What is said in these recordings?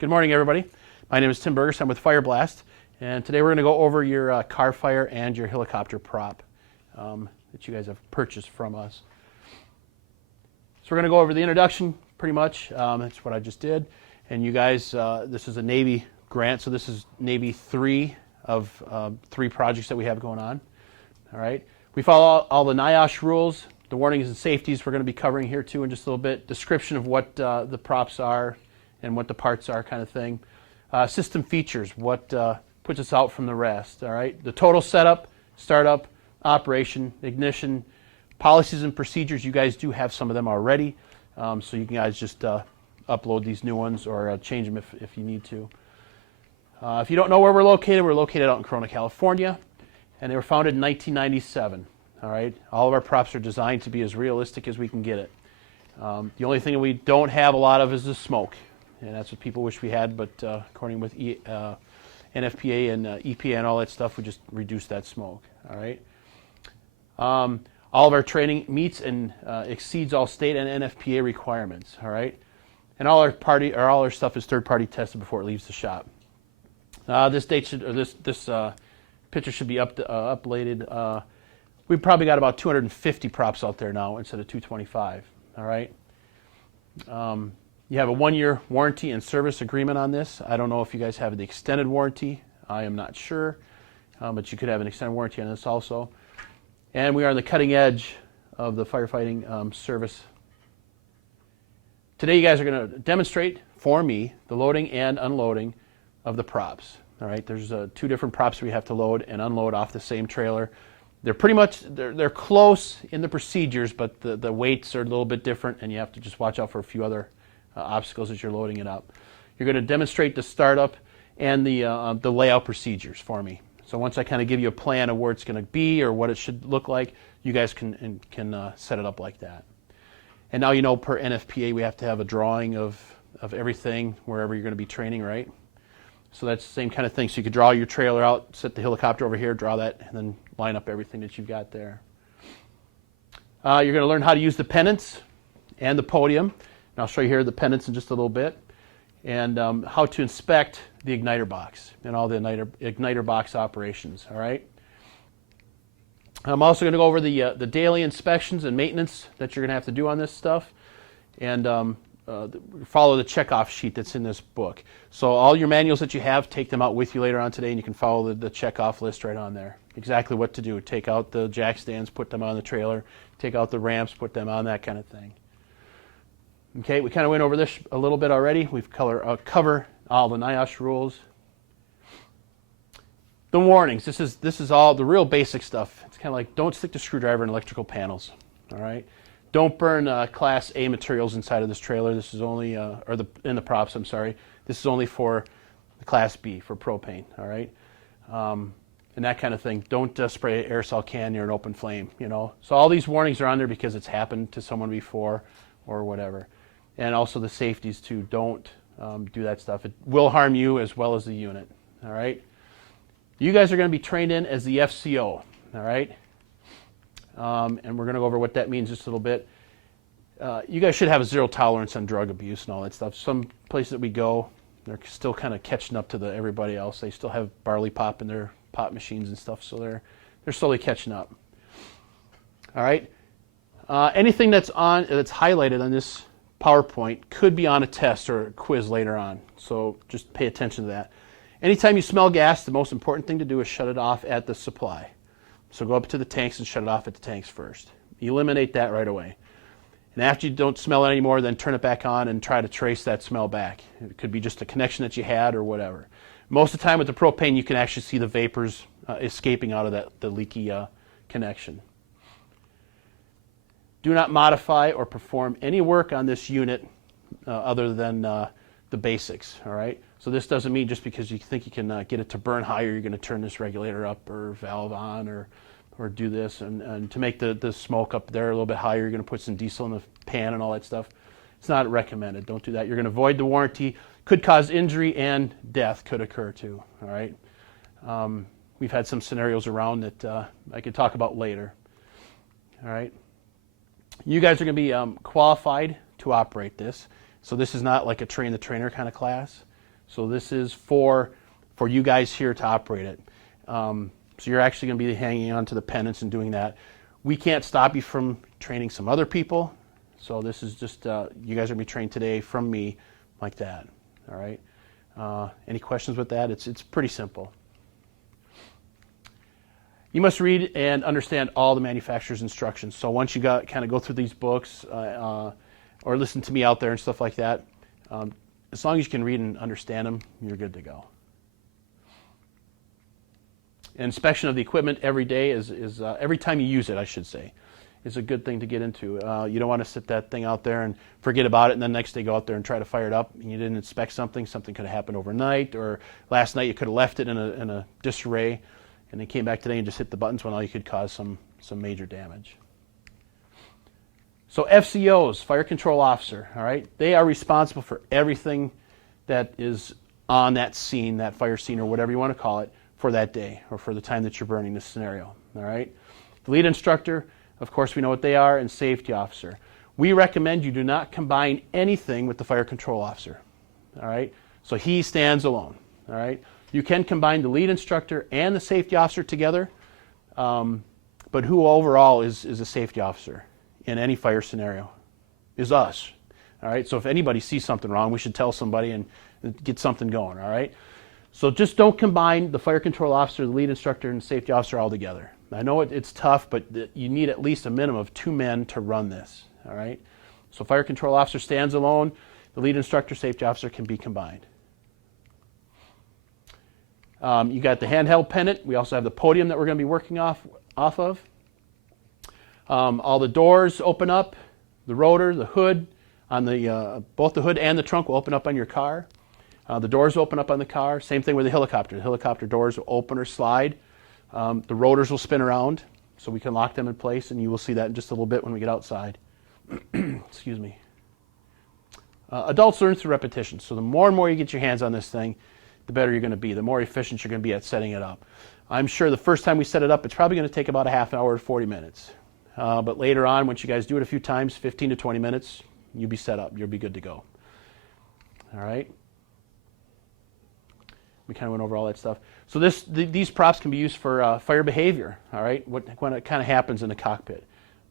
Good morning, everybody. My name is Tim Burgess. I'm with FireBlast, and today we're going to go over your car fire and your helicopter prop that you guys have purchased from us. So we're going to go over the introduction, pretty much. That's what I just did. And you guys, this is a Navy grant, so this is Navy 3 of 3 projects that we have going on. All right. We follow all the NIOSH rules, the warnings and safeties we're going to be covering here too in just a little bit. Description of what the props are and what the parts are, kind of thing. System features, what puts us out from the rest, all right? The total setup, startup, operation, ignition, policies and procedures. You guys do have some of them already, so you guys just upload these new ones or change them if you need to. If you don't know where we're located out in Corona, California, and they were founded in 1997, all right? All of our props are designed to be as realistic as we can get it. The only thing that we don't have a lot of is the smoke. And that's what people wish we had, but according with NFPA and EPA and all that stuff, we just reduced that smoke. All right. All of our training meets and exceeds all state and NFPA requirements. All right. And all our stuff is third-party tested before it leaves the shop. This picture should be updated. We've probably got about 250 props out there now instead of 225. All right. You have a 1-year warranty and service agreement on this. I don't know if you guys have the extended warranty. I am not sure, but you could have an extended warranty on this also. And we are on the cutting edge of the firefighting service. Today you guys are going to demonstrate for me the loading and unloading of the props. All right, there's 2 different props we have to load and unload off the same trailer. They're pretty much, they're close in the procedures, but the weights are a little bit different, and you have to just watch out for a few other obstacles as you're loading it up. You're going to demonstrate the startup and the layout procedures for me. So once I kind of give you a plan of where it's going to be or what it should look like, you guys can set it up like that. And now you know per NFPA we have to have a drawing of everything wherever you're going to be training, right? So that's the same kind of thing. So you could draw your trailer out, set the helicopter over here, draw that, and then line up everything that you've got there. You're going to learn how to use the pendants and the podium. And I'll show you here the pendants in just a little bit, and how to inspect the igniter box and all the igniter box operations. All right. I'm also going to go over the daily inspections and maintenance that you're going to have to do on this stuff, and follow the checkoff sheet that's in this book. So all your manuals that you have, take them out with you later on today, and you can follow the checkoff list right on there. Exactly what to do. Take out the jack stands, put them on the trailer. Take out the ramps, put them on, that kind of thing. Okay, we kind of went over this a little bit already. We've cover all the NIOSH rules. The warnings. This is all the real basic stuff. It's kind of like don't stick the screwdriver in electrical panels. All right. Don't burn Class A materials inside of this trailer. This is only in the props. I'm sorry. This is only for the Class B for propane. All right. And that kind of thing. Don't spray an aerosol can near an open flame. You know. So all these warnings are on there because it's happened to someone before or whatever. And also the safeties too. Don't do that stuff. It will harm you as well as the unit. All right. You guys are going to be trained in as the FCO. All right. And we're going to go over what that means just a little bit. You guys should have a zero tolerance on drug abuse and all that stuff. Some places that we go, they're still kind of catching up to everybody else. They still have barley pop in their pop machines and stuff, so they're slowly catching up. All right. Anything that's highlighted on this PowerPoint could be on a test or a quiz later on, so just pay attention to that. Anytime you smell gas, the most important thing to do is shut it off at the supply. So go up to the tanks and shut it off at the tanks first. Eliminate that right away. And after you don't smell it anymore, then turn it back on and try to trace that smell back. It could be just a connection that you had or whatever. Most of the time with the propane, you can actually see the vapors escaping out of the leaky connection. Do not modify or perform any work on this unit other than the basics, all right? So this doesn't mean just because you think you can get it to burn higher, you're going to turn this regulator up or valve on or do this. And to make the smoke up there a little bit higher, you're going to put some diesel in the pan and all that stuff. It's not recommended. Don't do that. You're going to void the warranty. Could cause injury and death could occur too, all right? We've had some scenarios around that I could talk about later, all right? You guys are going to be qualified to operate this. So this is not like a train the trainer kind of class. So this is for you guys here to operate it. So you're actually going to be hanging on to the pendants and doing that. We can't stop you from training some other people. So this is just, you guys are going to be trained today from me like that. All right. Any questions with that? It's pretty simple. You must read and understand all the manufacturer's instructions. So once you kind of go through these books or listen to me out there and stuff like that, as long as you can read and understand them, you're good to go. Inspection of the equipment every day is every time you use it, I should say, is a good thing to get into. You don't want to sit that thing out there and forget about it, and then next day go out there and try to fire it up, and you didn't inspect something. Something could have happened overnight, or last night you could have left it in a disarray, and then came back today and just hit the buttons when all you could cause some major damage. So FCOs, Fire Control Officer, all right, they are responsible for everything that is on that scene, that fire scene, or whatever you want to call it, for that day or for the time that you're burning this scenario. All right. The lead instructor, of course, we know what they are, and safety officer. We recommend you do not combine anything with the fire control officer. All right. So he stands alone. All right. You can combine the lead instructor and the safety officer together, but who overall is a safety officer in any fire scenario is us. All right. So if anybody sees something wrong, we should tell somebody and get something going. All right. So just don't combine the fire control officer, the lead instructor, and the safety officer all together. I know it's tough, but you need at least a minimum of 2 men to run this. All right. So fire control officer stands alone. The lead instructor, safety officer can be combined. You got the handheld pendant. We also have the podium that we're going to be working off of. All the doors open up. The rotor, the hood, on the both the hood and the trunk will open up on your car. The doors open up on the car. Same thing with the helicopter. The helicopter doors will open or slide. The rotors will spin around, so we can lock them in place, and you will see that in just a little bit when we get outside. Excuse me. Adults learn through repetition. So the more and more you get your hands on this thing, the better you're going to be, the more efficient you're going to be at setting it up. I'm sure the first time we set it up, it's probably going to take about a half an hour to 40 minutes. But later on, once you guys do it a few times, 15 to 20 minutes, you'll be set up. You'll be good to go. All right? We kind of went over all that stuff. So these props can be used for fire behavior, all right, when it kind of happens in the cockpit.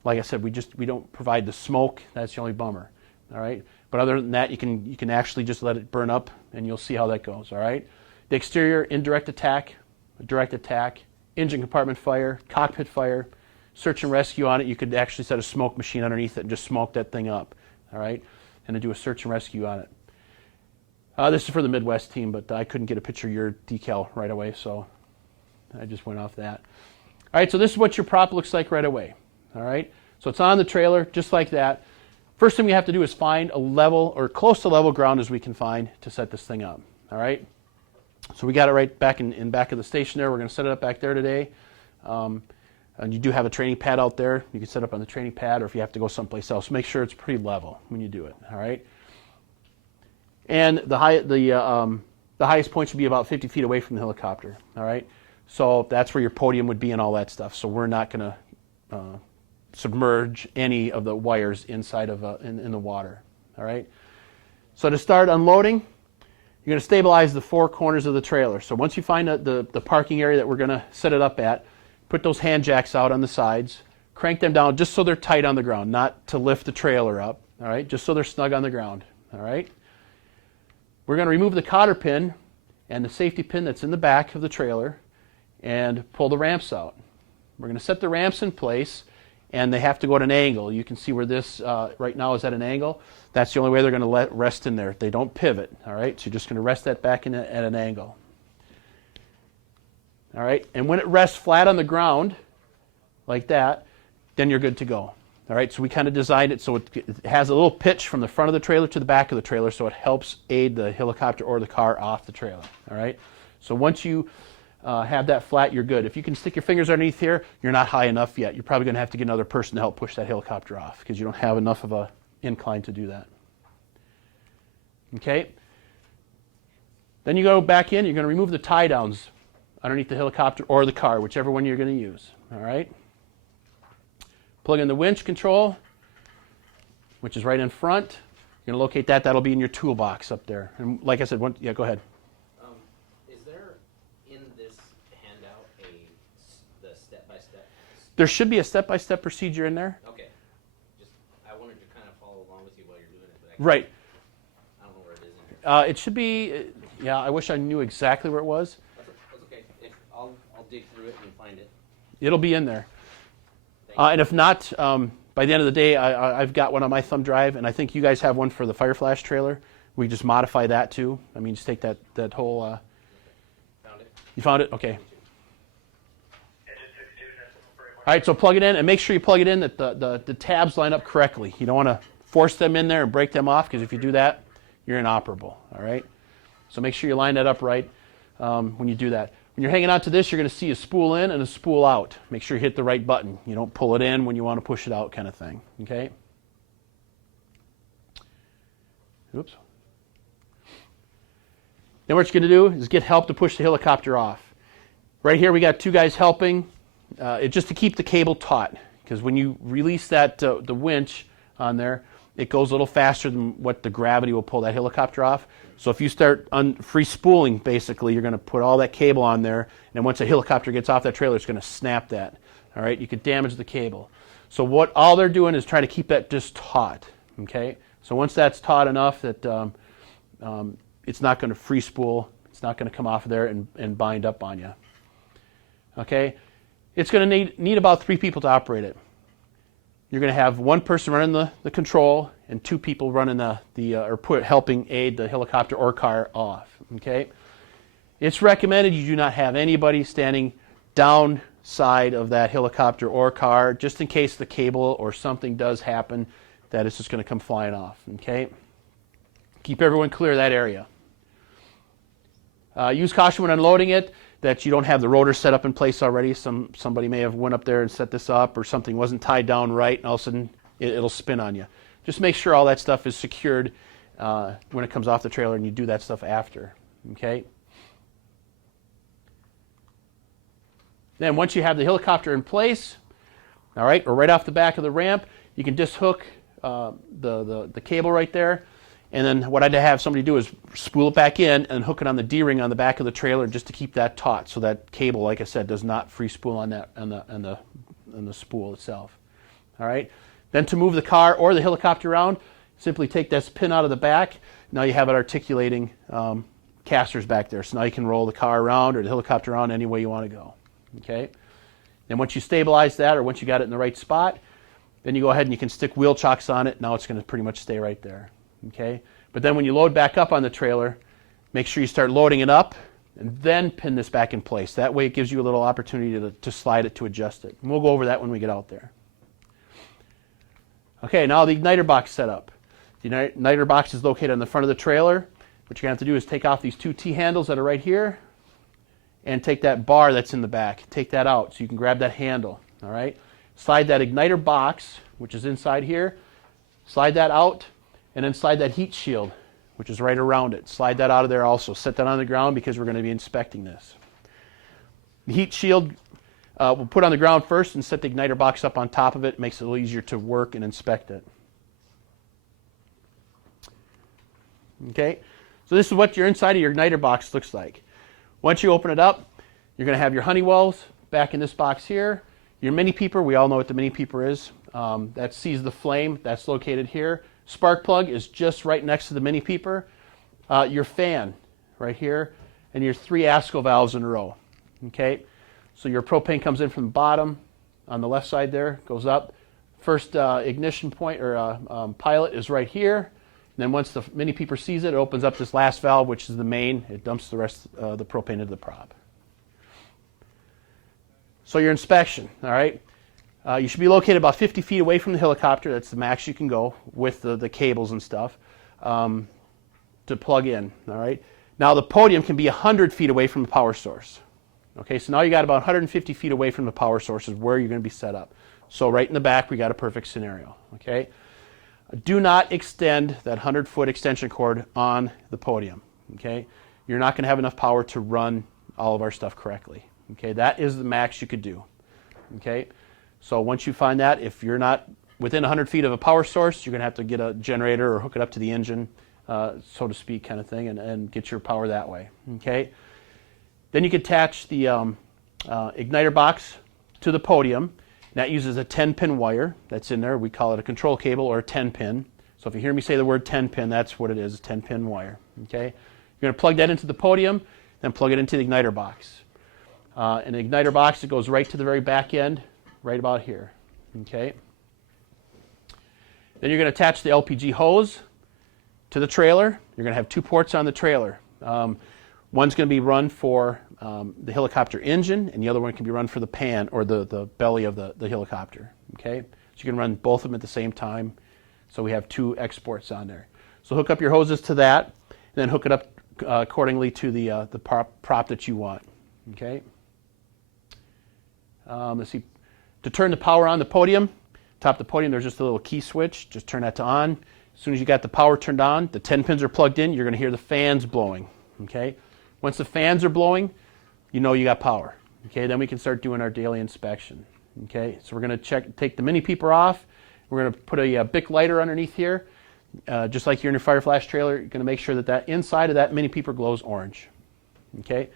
Like I said, we don't provide the smoke. That's the only bummer, all right? But other than that, you can actually just let it burn up, and you'll see how that goes, all right? The exterior, indirect attack, direct attack, engine compartment fire, cockpit fire, search and rescue on it. You could actually set a smoke machine underneath it and just smoke that thing up, all right, and then do a search and rescue on it. This is for the Midwest team, but I couldn't get a picture of your decal right away, so I just went off that. All right, so this is what your prop looks like right away. All right, so it's on the trailer just like that. First thing we have to do is find a level or close to level ground as we can find to set this thing up. All right, so we got it right back in back of the station there. We're going to set it up back there today. And you do have a training pad out there. You can set up on the training pad, or if you have to go someplace else, make sure it's pretty level when you do it. All right. And the highest point should be about 50 feet away from the helicopter. All right, so that's where your podium would be and all that stuff. So we're not going to submerge any of the wires inside of in the water. All right. So to start unloading, you're going to stabilize the 4 corners of the trailer. So once you find the parking area that we're going to set it up at, put those hand jacks out on the sides, crank them down just so they're tight on the ground, not to lift the trailer up. All right, just so they're snug on the ground. All right. We're going to remove the cotter pin and the safety pin that's in the back of the trailer and pull the ramps out. We're going to set the ramps in place, and they have to go at an angle. You can see where this right now is at an angle. That's the only way they're going to let rest in there. They don't pivot. All right, so you're just going to rest that back at an angle. All right, and when it rests flat on the ground like that, then you're good to go. All right, so we kind of designed it so it has a little pitch from the front of the trailer to the back of the trailer, so it helps aid the helicopter or the car off the trailer. All right, so once you have that flat, you're good. If you can stick your fingers underneath here, you're not high enough yet. You're probably going to have to get another person to help push that helicopter off because you don't have enough of a incline to do that. Okay, then you go back in. You're going to remove the tie downs underneath the helicopter or the car, whichever one you're going to use. All right. Plug in the winch control, which is right in front. You're going to locate that. That'll be in your toolbox up there. And like I said, yeah, go ahead. Is there in this handout the step-by-step? There should be a step-by-step procedure in there. Okay. I wanted to kind of follow along with you while you're doing it. But Right. I don't know where it is in here. It should be, yeah, I wish I knew exactly where it was. That's okay. I'll dig through it and find it. It'll be in there. And if not, by the end of the day, I've got one on my thumb drive, and I think you guys have one for the FireBlast trailer. We just modify that too. I mean, just take that whole... Found it. You found it? Okay. All right, so plug it in, and make sure you plug it in that the tabs line up correctly. You don't want to force them in there and break them off, because if you do that, you're inoperable. All right? So make sure you line that up right when you do that. When you're hanging on to this, you're going to see a spool in and a spool out. Make sure you hit the right button. You don't pull it in when you want to push it out, kind of thing. Okay? Oops. Then what you're going to do is get help to push the helicopter off. Right here we got two guys helping, just to keep the cable taut. Because when you release that the winch on there, it goes a little faster than what the gravity will pull that helicopter off. So if you start free spooling, basically, you're going to put all that cable on there, and once the helicopter gets off that trailer, it's going to snap that. All right, you could damage the cable. So what all they're doing is trying to keep that just taut. Okay, so once that's taut enough that it's not going to free spool, it's not going to come off of there and bind up on you. Okay, it's going to need about 3 people to operate it. You're going to have one person running the control and 2 people running helping aid the helicopter or car off. Okay, it's recommended you do not have anybody standing downside of that helicopter or car, just in case the cable or something does happen that it's just going to come flying off. Okay, keep everyone clear of that area. Use caution when unloading it, that you don't have the rotor set up in place already. Somebody may have went up there and set this up, or something wasn't tied down right, and all of a sudden it'll spin on you. Just make sure all that stuff is secured when it comes off the trailer, and you do that stuff after. Okay. Then once you have the helicopter in place, all right, or right off the back of the ramp, you can just hook the cable right there. And then what I'd have somebody do is spool it back in and hook it on the D-ring on the back of the trailer, just to keep that taut, so that cable, like I said, does not free spool on the spool itself. All right. Then to move the car or the helicopter around, simply take this pin out of the back. Now you have it articulating casters back there. So now you can roll the car around or the helicopter around any way you want to go. Okay. Then once you stabilize that, or once you got it in the right spot, then you go ahead and you can stick wheel chocks on it. Now it's going to pretty much stay right there. Okay, but then when you load back up on the trailer, make sure you start loading it up and then pin this back in place. That way it gives you a little opportunity to slide it, to adjust it. And we'll go over that when we get out there. Okay, now the igniter box setup. The igniter box is located on the front of the trailer. What you're going to have to do is take off these 2 T-handles that are right here and take that bar that's in the back. Take that out so you can grab that handle. All right, slide that igniter box, which is inside here, slide that out, and then slide that heat shield, which is right around it. Slide that out of there also. Set that on the ground, because we're going to be inspecting this. The heat shield we'll put on the ground first and set the igniter box up on top of it. It makes it a little easier to work and inspect it. Okay, so this is what your inside of your igniter box looks like. Once you open it up, you're going to have your honeywells back in this box here. Your mini peeper, we all know what the mini peeper is. That sees the flame. That's located here. Spark plug is just right next to the mini peeper. Your fan right here, and your 3 ASCO valves in a row. Okay, so your propane comes in from the bottom on the left side there, goes up. First ignition point or pilot is right here. And then once the mini peeper sees it, it opens up this last valve, which is the main. It dumps the rest of the propane into the prop. So your inspection, all right. You should be located about 50 feet away from the helicopter. That's the max you can go with the cables and stuff to plug in. All right. Now the podium can be 100 feet away from the power source. Okay, so now you got about 150 feet away from the power source is where you're going to be set up. So right in the back, we got a perfect scenario. Okay. Do not extend that 100-foot extension cord on the podium. Okay. You're not going to have enough power to run all of our stuff correctly. Okay. That is the max you could do. Okay. So once you find that, if you're not within 100 feet of a power source, you're going to have to get a generator or hook it up to the engine, so to speak, kind of thing, and get your power that way. Okay. Then you can attach the igniter box to the podium. That uses a 10-pin wire that's in there. We call it a control cable or a 10-pin. So if you hear me say the word 10-pin, that's what it is, a 10-pin wire. Okay? You're going to plug that into the podium, then plug it into the igniter box. And the igniter box, it goes right to the very back end, right about here. Okay? Then you're going to attach the LPG hose to the trailer. You're going to have 2 ports on the trailer. One's going to be run for the helicopter engine, and the other one can be run for the pan or the belly of the helicopter. Okay? So you can run both of them at the same time. So we have 2 exports on there. So hook up your hoses to that, and then hook it up accordingly to the prop that you want. Okay? Let's see. To turn the power on the podium, top of the podium, there's just a little key switch. Just turn that to on. As soon as you got the power turned on, the 10 pins are plugged in, you're going to hear the fans blowing. Okay? Once the fans are blowing, you know you got power. Okay? Then we can start doing our daily inspection. Okay? So we're going to take the mini peeper off. We're going to put a Bic lighter underneath here. Just like you're in your fire flash trailer, you're going to make sure that inside of that mini peeper glows orange. Okay?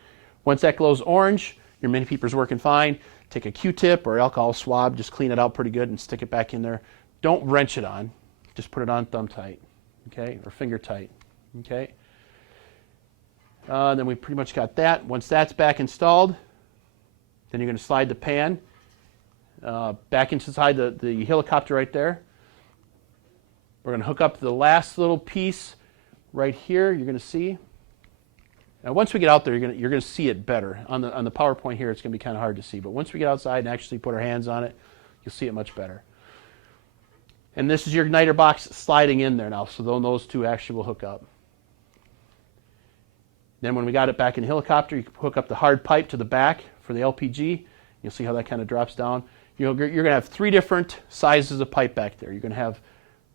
Once that glows orange, your mini peeper's working fine. Take a Q-tip or alcohol swab, just clean it out pretty good and stick it back in there. Don't wrench it on. Just put it on thumb tight, okay, or finger tight, okay. Then we pretty much got that. Once that's back installed, then you're going to slide the pan back inside the helicopter right there. We're going to hook up the last little piece right here. You're going to see. Now, once we get out there, you're going to see it better. On the PowerPoint here, it's going to be kind of hard to see. But once we get outside and actually put our hands on it, you'll see it much better. And this is your igniter box sliding in there now, so those 2 actually will hook up. Then when we got it back in the helicopter, you can hook up the hard pipe to the back for the LPG. You'll see how that kind of drops down. You're going to have 3 different sizes of pipe back there. You're going to have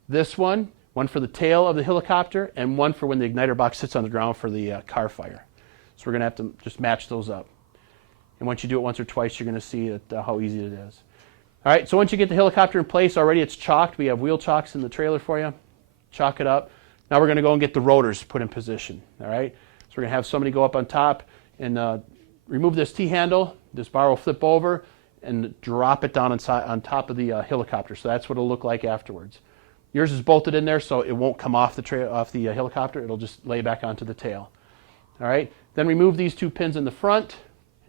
this one for the tail of the helicopter, and one for when the igniter box sits on the ground for the car fire. So we're going to have to just match those up. And once you do it once or twice, you're going to see how easy it is. All right, so once you get the helicopter in place, already it's chalked. We have wheel chocks in the trailer for you. Chalk it up. Now we're going to go and get the rotors put in position. All right, so we're going to have somebody go up on top and remove this T-handle. This bar will flip over and drop it down on top of the helicopter. So that's what it'll look like afterwards. Yours is bolted in there, so it won't come off the helicopter. It'll just lay back onto the tail. All right, then remove these 2 pins in the front,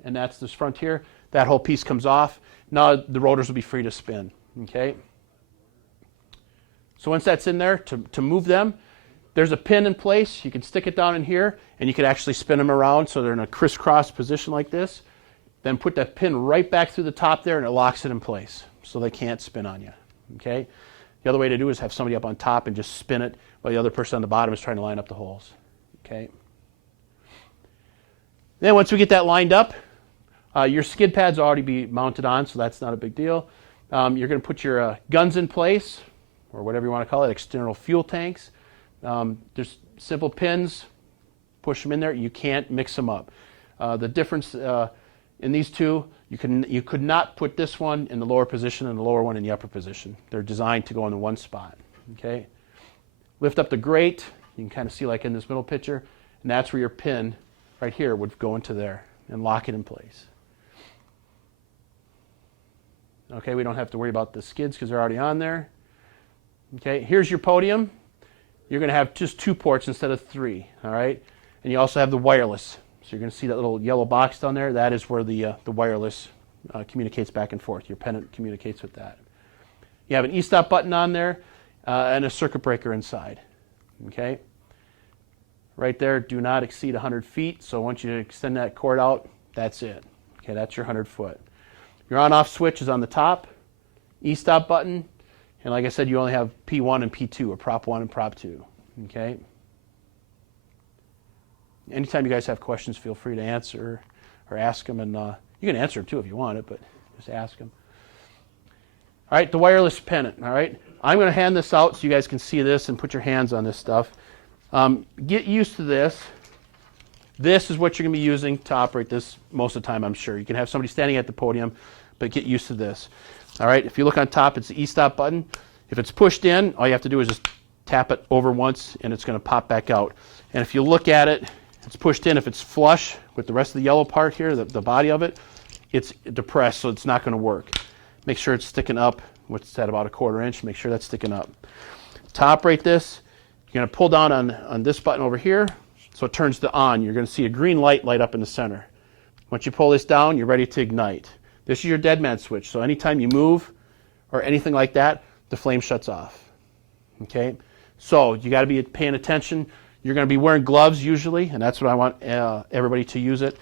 and that's this front here. That whole piece comes off. Now the rotors will be free to spin. Okay. So once that's in there, to move them, there's a pin in place. You can stick it down in here, and you can actually spin them around so they're in a crisscross position like this. Then put that pin right back through the top there, and it locks it in place so they can't spin on you. Okay. The other way to do is have somebody up on top and just spin it while the other person on the bottom is trying to line up the holes. Okay. Then once we get that lined up, your skid pads will already be mounted on, so that's not a big deal. You're going to put your guns in place, or whatever you want to call it, external fuel tanks. There's simple pins. Push them in there. You can't mix them up. The difference in these 2, you could not put this one in the lower position and the lower one in the upper position. They're designed to go in the one spot. Okay. Lift up the grate. You can kind of see like in this middle picture, and that's where your pin right here would go into there and lock it in place. Okay, we don't have to worry about the skids because they're already on there. Okay, here's your podium. You're going to have just 2 ports instead of 3. All right, and you also have the wireless. So you're going to see that little yellow box down there. That is where the wireless communicates back and forth. Your Pendant communicates with that. You have an e-stop button on there and a circuit breaker inside. Okay, right there. Do not exceed 100 feet. So once you extend that cord out, that's it. Okay, that's your 100 foot. Your on-off switch is on the top. E-stop button, and like I said, you only have P1 and P2, or Prop 1 and Prop 2. Okay. Anytime you guys have questions, feel free to answer or ask them, and you can answer them too if you want it, but just ask them. All right, the wireless Pendant. All right, I'm going to hand this out so you guys can see this and put your hands on this stuff. Get used to this. This is what you're going to be using to operate this most of the time, I'm sure. You can have somebody standing at the podium, but get used to this. All right, if you look on top, it's the e-stop button. If it's pushed in, all you have to do is just tap it over once and it's going to pop back out. And if you look at it, it's pushed in. If it's flush with the rest of the yellow part here, the body of it, it's depressed, so it's not going to work. Make sure it's sticking up. What's that, about 1/4 inch? Make sure that's sticking up. To operate this, you're going to pull down on this button over here, so it turns to on. You're going to see a green light light up in the center. Once you pull this down, you're ready to ignite. This is your dead man switch, so anytime you move or anything like that, the flame shuts off. Okay? So you got to be paying attention. You're going to be wearing gloves usually, and that's what I want everybody to use it.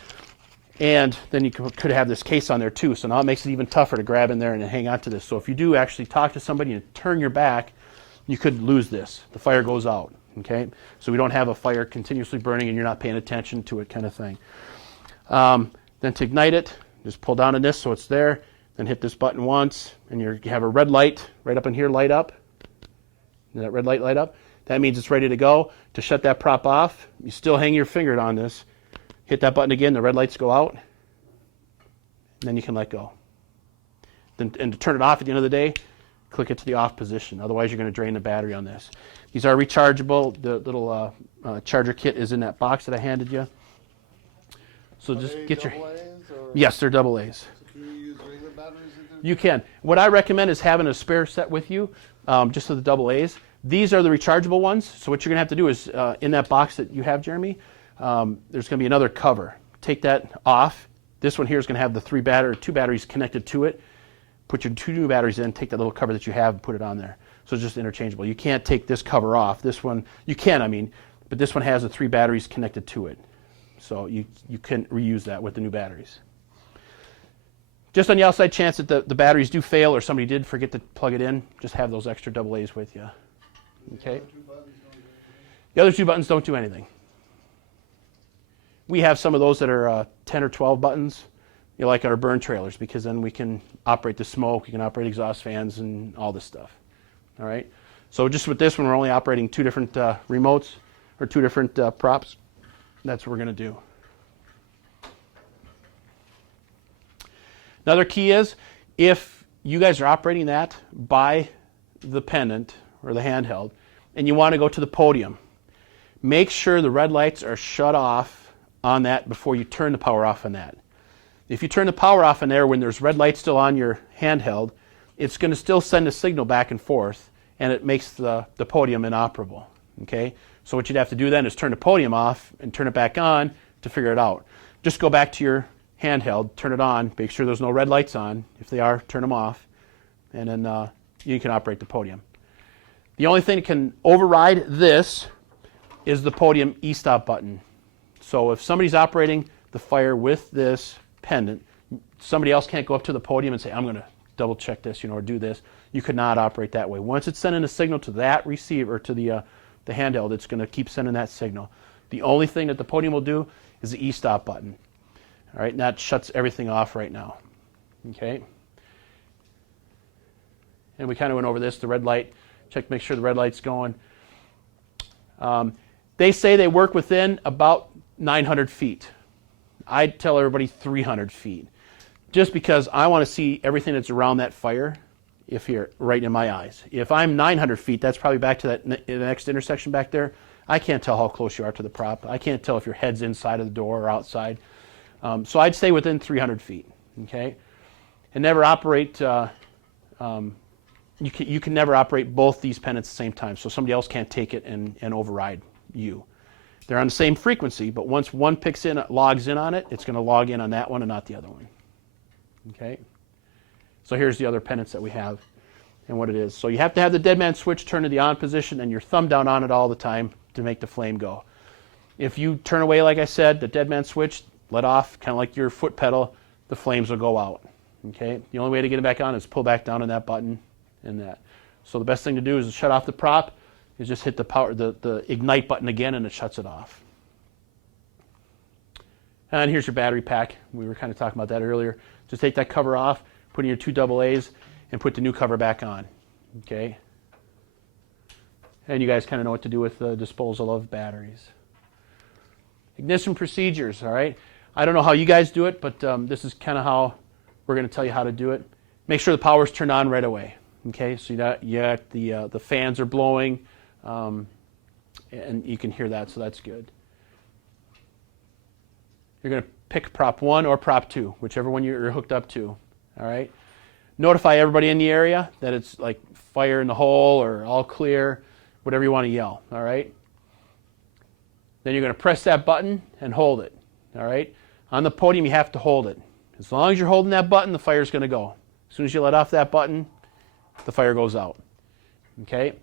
And then you could have this case on there too, so now it makes it even tougher to grab in there and hang on to this. So if you do actually talk to somebody and turn your back, you could lose this. The fire goes out. Okay? So we don't have a fire continuously burning and you're not paying attention to it, kind of thing. Then to ignite it, just pull down on this so it's there, then hit this button once, and you have a red light right up in here light up. Does that red light light up? That means it's ready to go. To shut that prop off, you still hang your finger on this, hit that button again, the red lights go out, and then you can let go. Then, and to turn it off at the end of the day, click it to the off position. Otherwise, you're going to drain the battery on this. These are rechargeable. The little charger kit is in that box that I handed you. So just get your... Yes, they're double A's. So can you use regular batteries in there? You can. What I recommend is having a spare set with you, just for the double A's. These are the rechargeable ones. So what you're going to have to do is, in that box that you have, Jeremy, there's going to be another cover. Take that off. This one here is going to have the 2 batteries connected to it. Put your 2 new batteries in, take that little cover that you have and put it on there. So it's just interchangeable. You can't take this cover off. This one, you can, I mean, but this one has the 3 batteries connected to it. So you can reuse that with the new batteries. Just on the outside chance that the batteries do fail or somebody did forget to plug it in, just have those extra double A's with you. Okay? The other 2 buttons don't do anything. We have some of those that are 10 or 12 buttons, like our burn trailers, because then we can operate the smoke, we can operate exhaust fans and all this stuff. All right? So just with this one, we're only operating 2 different remotes or 2 different props. That's what we're going to do. Another key is, if you guys are operating that by the Pendant or the handheld, and you want to go to the podium, make sure the red lights are shut off on that before you turn the power off on that. If you turn the power off in there when there's red lights still on your handheld, it's going to still send a signal back and forth, and it makes the podium inoperable. Okay? So what you'd have to do then is turn the podium off and turn it back on to figure it out. Just go back to your handheld, turn it on, make sure there's no red lights on. If they are, turn them off, and then you can operate the podium. The only thing that can override this is the podium e-stop button. So if somebody's operating the fire with this Pendant, somebody else can't go up to the podium and say, I'm going to double check this, or do this. You could not operate that way. Once it's sending a signal to that receiver, to the handheld, it's going to keep sending that signal. The only thing that the podium will do is the e-stop button. All right, and that shuts everything off right now. Okay? And we kind of went over this, the red light. Check, make sure the red light's going. They say they work within about 900 feet. I tell everybody 300 feet. Just because I want to see everything that's around that fire, if you're right in my eyes. If I'm 900 feet, that's probably back to that the next intersection back there. I can't tell how close you are to the prop. I can't tell if your head's inside of the door or outside. So I'd stay within 300 feet, okay? And never operate, you can never operate both these Pendants at the same time, so somebody else can't take it and override you. They're on the same frequency, but once one logs in on it, it's going to log in on that one and not the other one. Okay? So here's the other Pendants that we have and what it is. So you have to have the dead man switch turned to the on position and your thumb down on it all the time to make the flame go. If you turn away, like I said, the dead man switch, let off, kind of like your foot pedal, the flames will go out. Okay? The only way to get it back on is pull back down on that button and that. So the best thing to do is to shut off the prop, is just hit the ignite button again and it shuts it off. And here's your battery pack. We were kind of talking about that earlier. Just take that cover off, put in your 2 AA's, and put the new cover back on. Okay? And you guys kind of know what to do with the disposal of batteries. Ignition procedures, all right? I don't know how you guys do it, but this is kind of how we're going to tell you how to do it. Make sure the power's turned on right away. Okay, so you got the fans are blowing, and you can hear that, so that's good. You're going to pick prop 1 or prop 2, whichever one you're hooked up to. All right. Notify everybody in the area that it's like fire in the hole or all clear, whatever you want to yell. All right. Then you're going to press that button and hold it. All right. On the podium, you have to hold it. As long as you're holding that button, the fire's going to go. As soon as you let off that button, the fire goes out. Okay.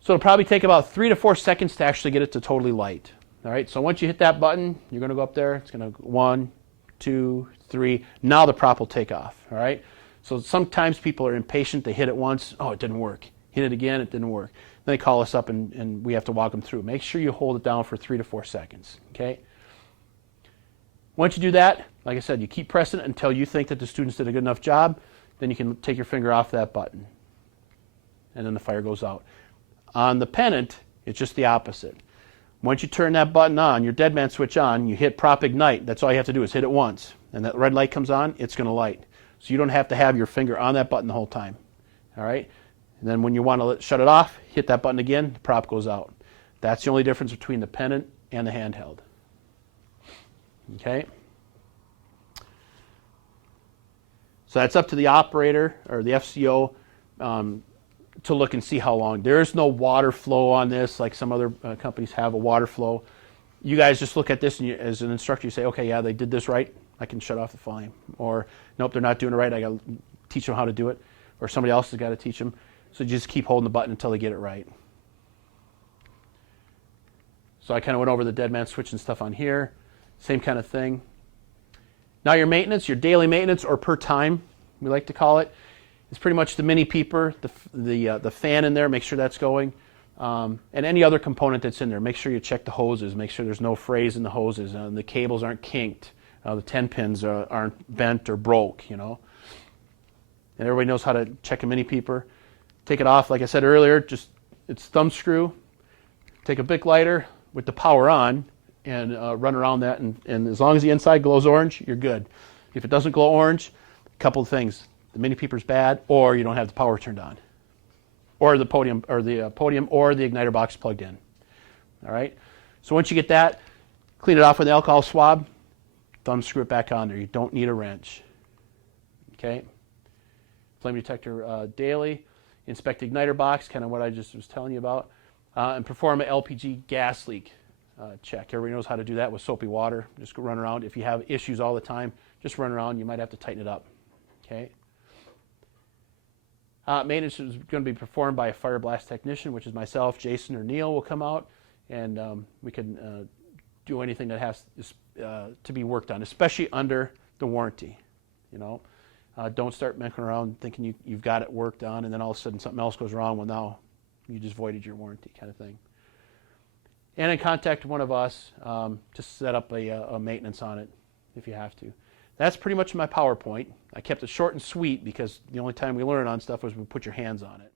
So it'll probably take about 3 to 4 seconds to actually get it to totally light. All right, so once you hit that button, you're going to go up there. It's going to 1, 2, 3. Now the prop will take off. All right. So sometimes people are impatient. They hit it once. Oh, it didn't work. Hit it again. It didn't work. Then they call us up and we have to walk them through. Make sure you hold it down for 3 to 4 seconds. Okay. Once you do that, like I said, you keep pressing it until you think that the students did a good enough job. Then you can take your finger off that button, and then the fire goes out. On the Pendant, it's just the opposite. Once you turn that button on, your dead man switch on, you hit prop ignite. That's all you have to do is hit it once. And that red light comes on, it's going to light. So you don't have to have your finger on that button the whole time. All right? And then when you want to shut it off, hit that button again, the prop goes out. That's the only difference between the Pendant and the handheld. Okay? So that's up to the operator or the FCO to look and see how long. There is no water flow on this like some other companies have a water flow. You guys just look at this and as an instructor you say, okay, yeah, they did this right. I can shut off the flame. Or, nope, they're not doing it right. I got to teach them how to do it. Or somebody else has got to teach them. So you just keep holding the button until they get it right. So I kind of went over the dead man switch and stuff on here. Same kind of thing. Now your maintenance, your daily maintenance or per time, we like to call it, is pretty much the mini peeper, the fan in there, make sure that's going, and any other component that's in there. Make sure you check the hoses, make sure there's no frays in the hoses, the cables aren't kinked, the 10 pins aren't bent or broke, you know. And everybody knows how to check a mini peeper. Take it off, like I said earlier, it's thumb screw. Take a Bic lighter with the power on and run around that, and as long as the inside glows orange, you're good. If it doesn't glow orange, a couple of things. The mini peeper's bad, or you don't have the power turned on, or the podium or the igniter box plugged in. All right. So once you get that, clean it off with an alcohol swab. Thumb screw it back on there. You don't need a wrench. Okay. Flame detector daily. Inspect the igniter box, kind of what I just was telling you about, and perform an LPG gas leak check. Everybody knows how to do that with soapy water. Just go run around. If you have issues all the time, just run around. You might have to tighten it up. Okay. Maintenance is going to be performed by a FireBlast technician, which is myself, Jason, or Neil will come out, and we can do anything that has to be worked on, especially under the warranty. You know, don't start messing around thinking you've got it worked on, and then all of a sudden something else goes wrong. Well, now you just voided your warranty, kind of thing. And then contact one of us to set up a maintenance on it if you have to. That's pretty much my PowerPoint. I kept it short and sweet because the only time we learn on stuff was we put your hands on it.